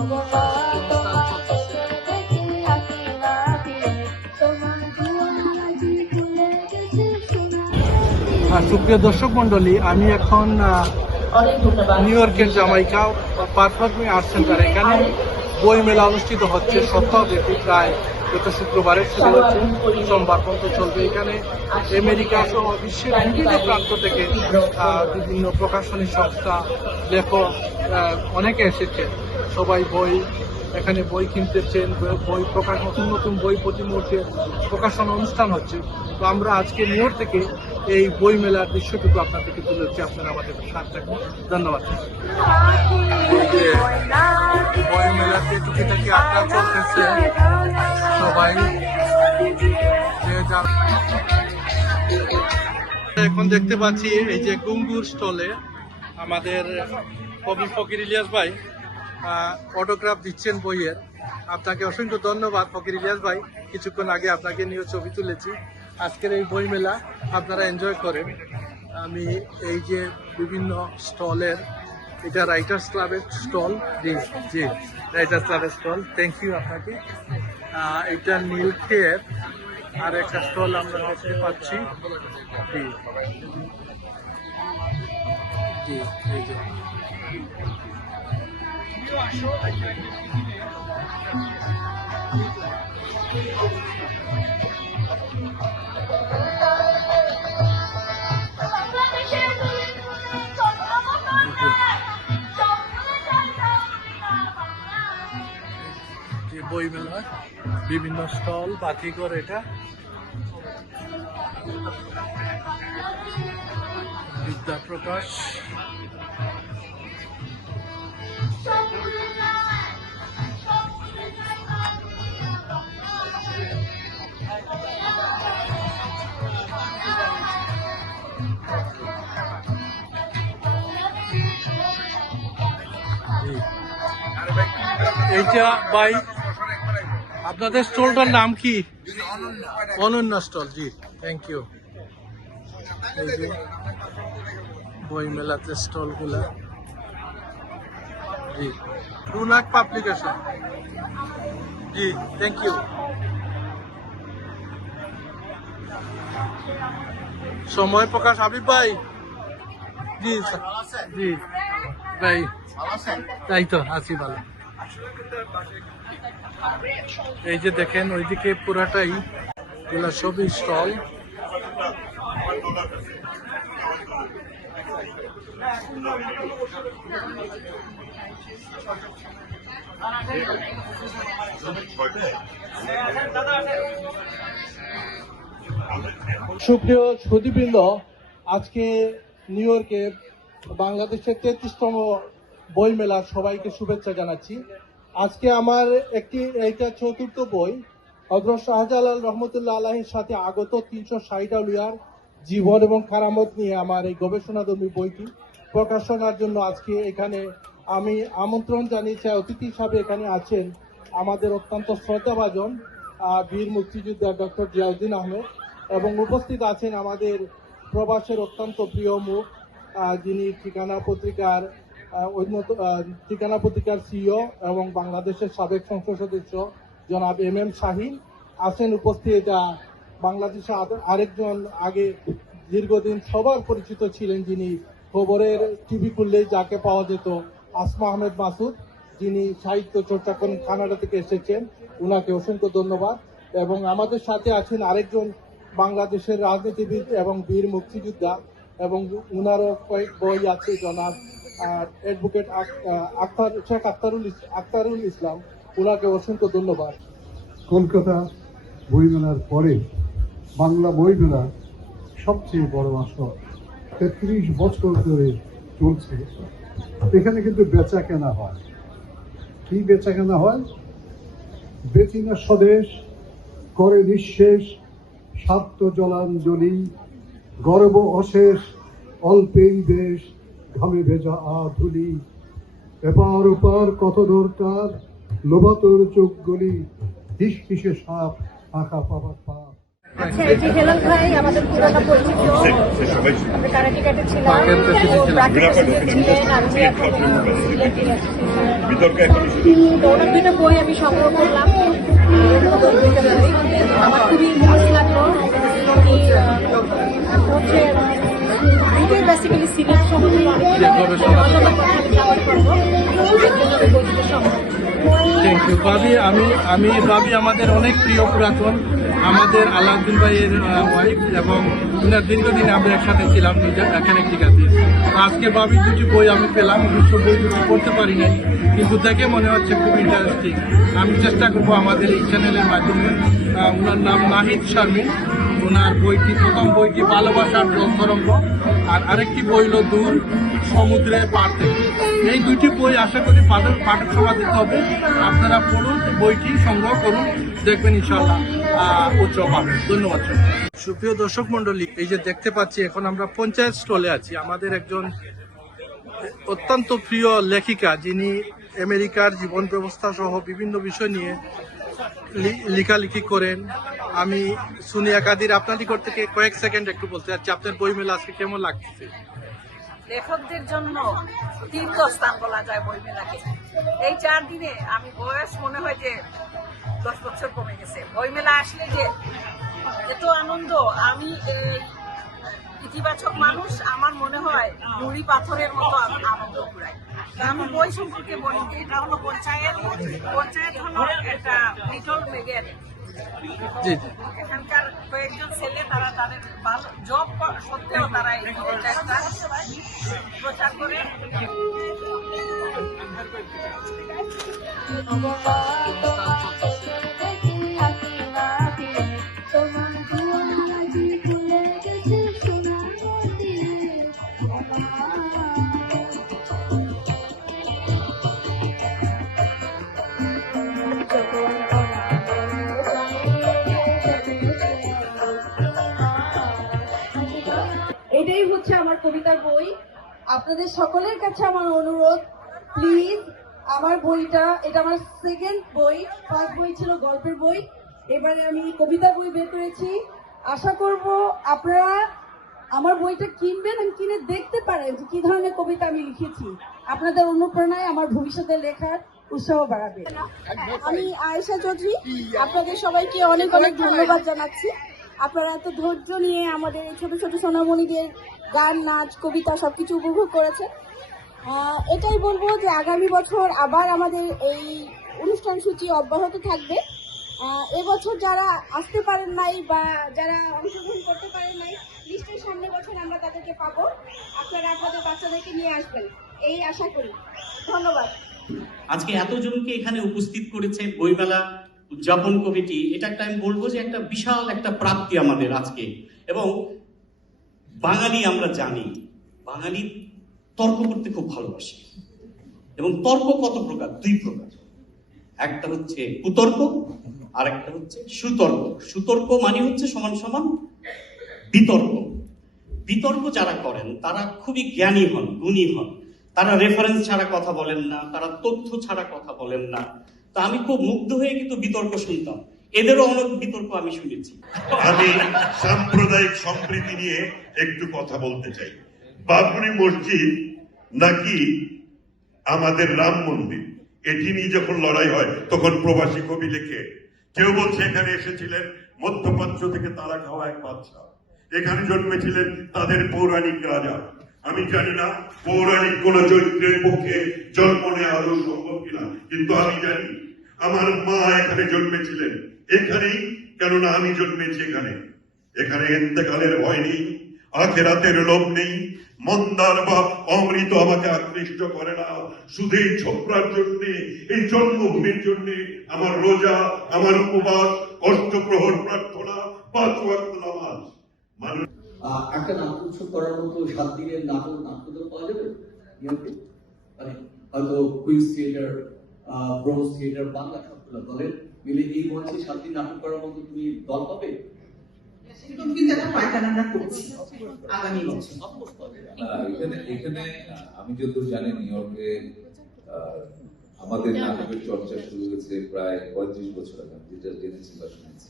অনুষ্ঠান চলতেছে। সুপ্রিয় দর্শক মন্ডলী, আমি এখন নিউ ইয়র্কের জামাইকা পারফর্মিং আর্ট সেন্টার। এখানে বই মেলা অনুষ্ঠিত হচ্ছে সপ্তাহব্যাপী, প্রায় গত শুক্রবারে শুরু হচ্ছে, সোমবার পর্যন্ত চলবে। এখানে আমেরিকা সহ বিশ্বের বিভিন্ন প্রান্ত থেকে বিভিন্ন প্রকাশনী সংস্থা, লেখক অনেকে এসেছে। সবাই এখানে বই কিনতেছেন, বই প্রকাশ, নতুন নতুন বই প্রতি মুহূর্তে প্রকাশনা অনুষ্ঠান হচ্ছে। তো আমরা আজকে নিউ ইয়র্ক থেকে এই বই মেলার দৃশ্যটুকু আপনাদেরকে তুলে ধরছি। আপনারা আমাদের সাথে থাকুন। ধন্যবাদ। এই যে বই মেলাতে টুকিটাকি আড্ডা চলতেছে, সবাই এখন দেখতে পাচ্ছি এই যে গুঙ্গুর স্টলে আমাদের কবি ফকির ইলিয়াস ভাই অটোগ্রাফ দিচ্ছেন বইয়ের। আপনাকে অসংখ্য ধন্যবাদ ফকির ইলিয়াস ভাই। কিছুক্ষণ আগে আপনাকে নিয়ে ছবি তুলেছি। আজকের এই বই মেলা আপনারা এনজয় করেন। আমি এই যে বিভিন্ন স্টলের, এটা রাইটার্স ক্লাবের স্টল। জি জি, রাইটার্স ক্লাবের স্টল। থ্যাংক ইউ আপনাকে। এটা নীলক্ষের আর একটা স্টল আমরা দেখতে পাচ্ছি। জি জি, এই যে বই মেলা, বিভিন্ন স্টল, বাতিঘর। এটা বিদ্যা প্রকাশ। এইটা ভাই, আপনাদের স্টলটার নাম কি? অনন্য স্টল। G, thank you. এই যে বই মেলাতে স্টল গুলা। জি, রুনাক পাবলিকেশন। জি, থ্যাংক ইউ। সময় প্রকাশ হাবিব ভাই। জি জি ভাই, তাই তো আছি ভালো। এই যে দেখেন ওইদিকে পুরাটাই এগুলা সবই স্টল। সুপ্রিয় সুধীবৃন্দ, আজকে নিউ ইয়র্কে বাংলাদেশের 33তম বই মেলার সবাইকে শুভেচ্ছা জানাচ্ছি। আজকে আমার এইটা চতুর্থ বই। হযরত শাহজালাল রহমতুল্লাহ আলাইহির সাথে আগত 360 আউলিয়ার জীবন এবং কারামত নিয়ে আমার এই গবেষণাধর্মী বইটি প্রকাশনার জন্য আজকে এখানে আমি আমন্ত্রণ জানিয়েছি। অতিথি হিসাবে এখানে আছেন আমাদের অত্যন্ত শ্রদ্ধাভাজন বীর মুক্তিযোদ্ধা ডক্টর জিয়াউদ্দিন আহমেদ, এবং উপস্থিত আছেন আমাদের প্রবাসের অত্যন্ত প্রিয় মুখ, যিনি ঠিকানা পত্রিকার সিইও এবং বাংলাদেশের সাবেক সংসদ সদস্য জনাব এম শাহীন আছেন উপস্থিত। বাংলাদেশে আরেকজন আগে দীর্ঘদিন সবার পরিচিত ছিলেন, যিনি খবরের টিভি খুললেই যাকে পাওয়া যেত, আসমা আহমেদ মাসুদ, যিনি সাহিত্য চর্চা করেন, কানাডা থেকে এসেছেন। উনাকে অসংখ্য ধন্যবাদ। এবং আমাদের সাথে আছেন আরেকজন বাংলাদেশের রাজনীতিবিদ এবং বীর মুক্তিযোদ্ধা, এবং উনারও কয়েক বই আছে, জনাব অ্যাডভোকেট শেখ আখতারুল ইসলাম। উনাকে অসংখ্য ধন্যবাদ। কলকাতা বইমেলার পরে বাংলা বইমেলা সবচেয়ে বড় আসর, 33 বছর ধরে চলছে। এখানে কিন্তু বেচা কেনা হয়। কি বেচা কেনা হয়? বেচি না স্বদেশ, করে নিঃশেষ স্বার্থ জলাঞ্জলি, গর্ব অশেষ অল্পেই দেশ, ঘামে ভেজা আধুলি, এপার ওপার কত দরকার, লোভাতর চোখ গলি, হিসহিসে সাপ আঁকা পাবার পা। আচ্ছা, এই যে হেলাল ভাই আমাদের পুরোনো পরিচিত, আমরা কারাটি কাটে ছিলাম, পাকের প্রেসিডেন্ট ছিলেন। পাকের প্রেসিডেন্ট ছিলেন, আমি এখন সিলেটের অ্যাসোসিয়েশন। তো ওনার দুটো বই আমি সংগ্রহ করলাম, দুইটা বই আমার খুবই মহৎ লাগলো। উনি হচ্ছে দুটোই বেসিক্যালি সিলেট সম্বন্ধে অনেক অজানা কথা আমি জানতে পারবো, এর জন্য আমি বই দুটো সংগ্রহ করি। থ্যাংক ইউ ভাবি। আমি ভাবি আমাদের অনেক প্রিয় পুরাতন, আমাদের আলাউদ্দিন ভাইয়ের ওয়াইফ, এবং উনার দীর্ঘদিন আমরা একসাথে ছিলাম এখানে টিকাতে। আজকে ভাবির দুটি বই আমি পেলাম, অবশ্য বই দুটি পড়তে পারি নাই, কিন্তু দেখে মনে হচ্ছে খুব ইন্টারেস্টিং। আমি চেষ্টা করবো আমাদের এই চ্যানেলের মাধ্যমে। ওনার নাম নাহিদ শারমিন, ওনার বইটি, প্রথম বইটি ভালোবাসার তরঙ্গ, আর আরেকটি বই হলো দূর সমুদ্রের পার থেকে। এই দুটি বই আশা করি পাঠক সভা দিতে হবে। আপনারা পড়ুন, বইটি সংগ্রহ করুন, দেখবেন ইনশাল্লাহ উৎসব পাবেন। ধন্যবাদ। সুপ্রিয় দর্শক মন্ডলী, এই যে দেখতে পাচ্ছি এখন আমরা পঞ্চায়েত স্টলে আছি। আমাদের একজন অত্যন্ত প্রিয় লেখিকা, যিনি আমেরিকার জীবন ব্যবস্থা সহ বিভিন্ন বিষয় নিয়ে লেখালেখি করেন। আমি সুনিয়া কাদির আপনার নিকট থেকে কয়েক সেকেন্ড একটু বলতে চাচ্ছি, আপনার বই মেলা আজকে কেমন লাগছে? লেখকদের জন্য তীর্থস্থান বলা যায় বইমেলাকে। এই 4 দিনে আমি বয়স মনে হয় যে 10 বছর কমে গেছে। বইমেলা আসলে যে এত আনন্দ, আমি ইতিবাচক মানুষ, আমার মনে হয় নুড়ি পাথরের মতো আনন্দ ঘুরাই। আমি বই সম্পর্কে বলি যে এটা হলো পঞ্চায়েত হলো একটা লিটল মেগেন। জি জি। এখানকার কয়েকজন ছেলে, তারা তাদের ভালো জব সত্ত্বেও তারা এই পঞ্চায়েতটা প্রচার করে। এটাই হচ্ছে আমার কবিতার বই। আপনাদের সকলের কাছে আমার অনুরোধ, প্লিজ আমার বইটা, এটা আমার সেকেন্ড বই, ফার্স্ট বই ছিল গল্পের বই, এবারে আমি কবিতার বই বের করেছি। আশা করব আপনারা আমার বইটা কিনবেন এবং কিনে দেখতে পারেন যে কি ধরনের কবিতা আমি লিখেছি। আপনাদের অনুপ্রেরণায় আমার ভবিষ্যতে লেখার উৎসাহ বাড়াবে। আমি আয়েশা চৌধুরী, আপনাদের সবাইকে অনেক অনেক ধন্যবাদ জানাচ্ছি। আপনারা এত ধৈর্য নিয়ে আমাদের এই ছোট ছোট সোনামণিদের গান, নাচ, কবিতা সবকিছু উপভোগ করেছে। এটাই বলবো যে আগামী বছর আবার আমাদের এই অনুষ্ঠান সূচি অব্যাহত থাকবে। এবছর যারা আসতে পারেন নাই বা যারা অংশগ্রহণ করতে পারেন নাই, নিশ্চয়ই সামনের বছর আমরা তাদেরকে পাবো। আপনারা আপনাদের বাচ্চাদেরকে নিয়ে আসবেন, এই আশা করি। ধন্যবাদ। আজকে এতজনকে এখানে উপস্থিত করেছে বইমেলা উদযাপন কমিটি, এটা একটা আমি বলবো যে একটা বিশাল একটা প্রাপ্তি আমাদের আজকে। এবং বাঙালি, আমরা জানি বাঙালি তর্ক করতে খুব ভালোবাসে, এবং তর্ক কত প্রকার? 2 প্রকার। একটা হচ্ছে কুতর্ক, আর একটা হচ্ছে সুতর্ক। সুতর্ক মানে হচ্ছে সমান সমান বিতর্ক। বিতর্ক যারা করেন তারা খুবই জ্ঞানী হন, গুণী হন, তারা রেফারেন্স ছাড়া কথা বলেন না, তারা তথ্য ছাড়া কথা বলেন না। তা আমি খুব মুগ্ধ হয়ে কিন্তু বিতর্ক শুনতাম, এদেরও অনেক বিতর্ক আমি শুনেছি। আমি সাম্প্রদায়িক সম্প্রীতি নিয়ে একটু কথা বলতে চাই। বাবরি মসজিদ নাকি আমাদের রাম মন্দির, এটি নিয়ে যখন লড়াই হয় তখন প্রবাসী কবি লেখে, কেউ বলছে এখানে এসেছিলেন মধ্যপ্রাচ্য থেকে তারা খাওয়া এক বাদশা, এখানে জন্মেছিলেন তাদের পৌরাণিক রাজা। আমি জানি না পৌরাণিক কোন চরিত্রের পক্ষে জন্ম নেওয়া আদৌ সম্ভব কিনা, কিন্তু আমি জানি আমার মা এখানে জন্মেছিলেন, এখানেই, কেননা আমি জন্মেছি এখানে। এখানে ইন্তেকালের ভয় নেই, আখেরাতের লোভ নেই, মন্দার বা অমৃত আমাকে আকৃষ্ট করে না। শুধু এই ছোকরার জন্য, এই জন্মভূমির জন্য আমার রোজা, আমার উপবাস, অষ্টপ্রহর প্রার্থনা, 5 ওয়াক্ত নামাজ। একটা নাটক উৎসব করার মতো 7 দিনের নাটক পাওয়া যাবে মানে হয়তো quiz theatre, bronze theatre, Bangla সবগুলো দলের মিলে এই মঞ্চে 7 দিন নাটক করার মতো তুমি দল পাবে? এখানে আমি যতদূর জানি নিউ ইয়র্কে আমাদের নাটকের চর্চা শুরু হয়েছে প্রায় 35 বছর আগে, যেটা জেনেছি বা শুনেছি।